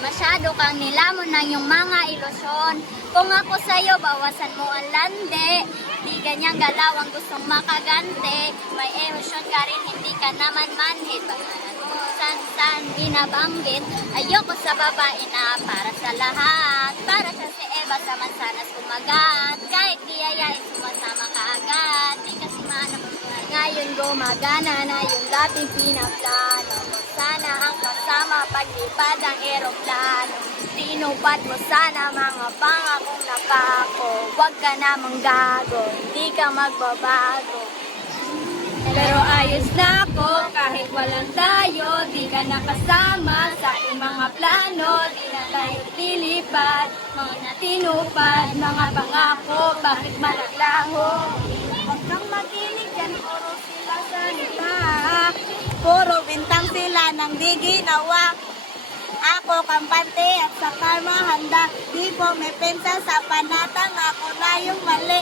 Masyado kang nilamon ng iyong mga ilusyon. Kung ako sa'yo, bawasan mo ang lande. Di ganyang galaw ang gustong makagante. May emosyon ka rin, hindi ka naman manhid. Pangalan mo san binabanggit. Ayoko sa babae na para sa lahat. Para siya si Eva sa mansanas kumagat. Kahit di ayain, sumasama ka agad. Di kasi maanap ngayon gumagana na yung dating pinaplano. Sana ang kasama paglipad ang eroplano. Tinupad mo sana mga pangakong napako. Huwag ka namang gago, hindi ka magbabago. Pero ayos na ako kahit walang tayo. Di ka nakasama sa aking mga plano. Di na tayo lilipad, mga natinupad, mga pangako, bakit malaglaho? Huwag kang makinig dyan, puro sila salita. Puro bintang sila nang di ginawa. Ako kampante at sa karma handa. Di po may pensa sa panatang, ako na yung mali.